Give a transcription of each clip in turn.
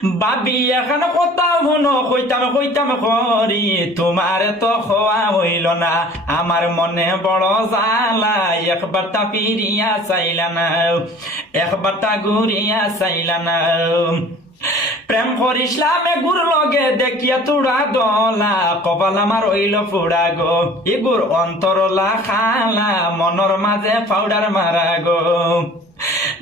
বাবি এখন কথা শুনো, কইতাম কইতাম করি তোমার তো খোয়া হইল না, আমার মনে বড় জ্বালা, একবারটা ফিরিয়া চাইলা না, একবারটা ঘুরিয়া চাইলা না। প্রেম করিসলাম এগুর লগে দেখিয়া তুড়া দলা, কপাল আমার হইল ফুড়া গো, এগুর অন্তরলা খালা, মনের মাঝে পাউডার মারা গো।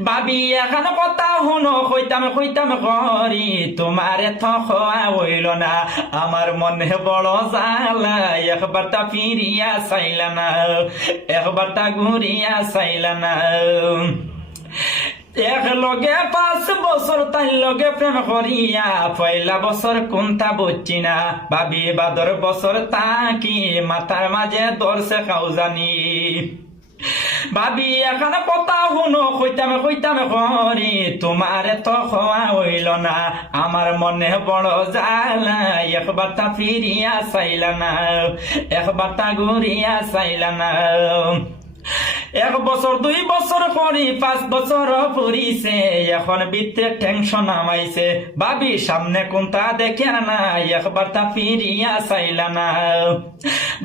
বাবি এখন কথা শুনো, কইতাম কইতাম করি তোমার খোয়া হইল না, আমার মনে বড় জ্বালা, একবারটা ফিরিয়া চাইলা না, একবারটা ঘুরিয়া চাইলা না। এক লগে 5 বছর তাই লগে প্রেম করিয়া, পয়লা বছর কোনটা বুঝছি না, ভাবি বাদর বছর তাকি মাথার মাঝে দর্শে খাও জানি। ভাবি এখন কথা শুনো, কইতাম কইতাম করি তোমার তো খোয়া হইল না, আমার মনে বড় জ্বালা, একবারটা ফিরিয়া চাইলা না, একবারটা ঘুরিয়া চাইলা না। 1 বছর 2 বছর করি 5 বছর পরিছে, এখন বিত্তে টেনশন আমাইছে, ভাবি সামনে কোনটা দেখে না, একবারটা ফিরিয়া চাইলা না।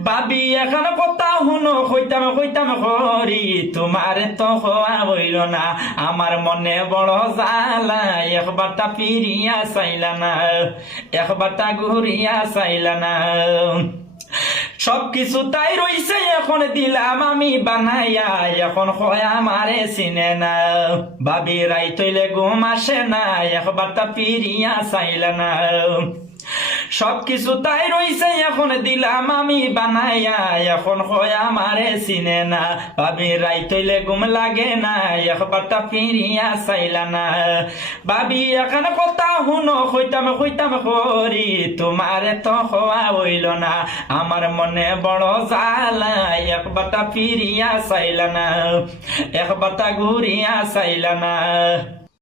ভাবি এখন কথা শুনো, কইতাম কইতাম করি তোমার তো খোয়া হইল না, আমার মনে বড় জ্বালা, একবারটা ফিরিয়া চাইলা না, একবারটা ঘুরিয়া চাইলা না। সবকিছু তাই রইছে এখন দিলাম আমি বানাইয়া, এখন হয় আমারে চিনে না, ভাবি রাইত হইলে ঘুম আসে না, একবারটা ফিরিয়া চাইলা না। সবকিছু তাই রইছে এখন দিলাম আমি বানাইয়া, এখন হয় আমারে চিনে না, ভাবি রাইত হইলে ঘুম লাগে না, একবারটা ফিরিয়া চাইলা না। ভাবি এখন কথা শুনো, কইতাম কইতাম করি তোমার তো খোয়া হইল না, আমার মনে বড় জ্বালা, একবারটা ফিরিয়া চাইলা না, একবারটা ঘুরিয়া চাইলা না।